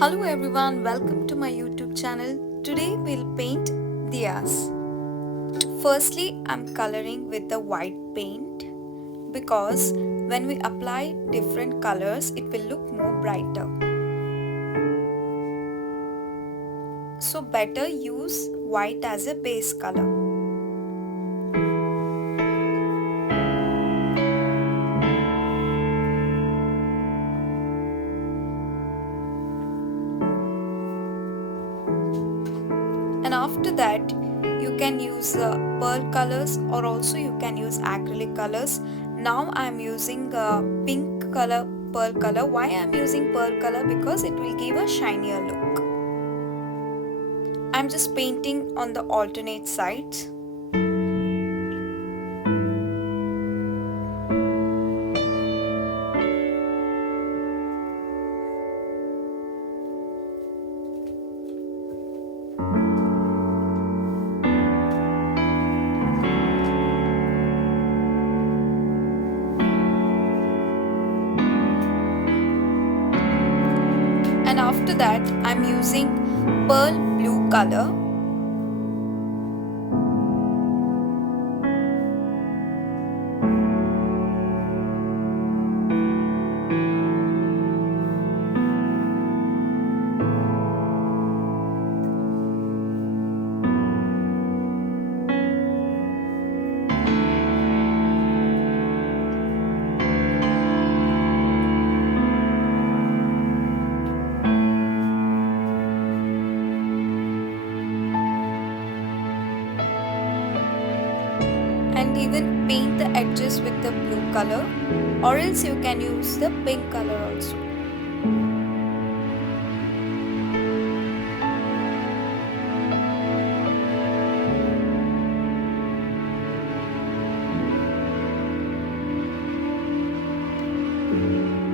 Hello everyone, welcome to my YouTube channel. Today we'll paint diyas. Firstly, I'm coloring with the white paint because when we apply different colors, it will look more brighter. So better use white as a base color. And after that, you can use pearl colors or also you can use acrylic colors. Now I'm using pink color, pearl color. Why I'm using pearl color? Because it will give a shinier look. I'm just painting on the alternate sides. And after that, I'm using pearl blue color. And even paint the edges with the blue color, or else you can use the pink color also.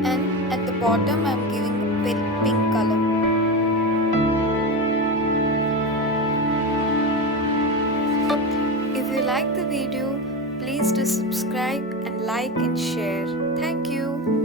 And at the bottom I'm giving a pink color. If you like the video, please do subscribe and like and share. Thank you.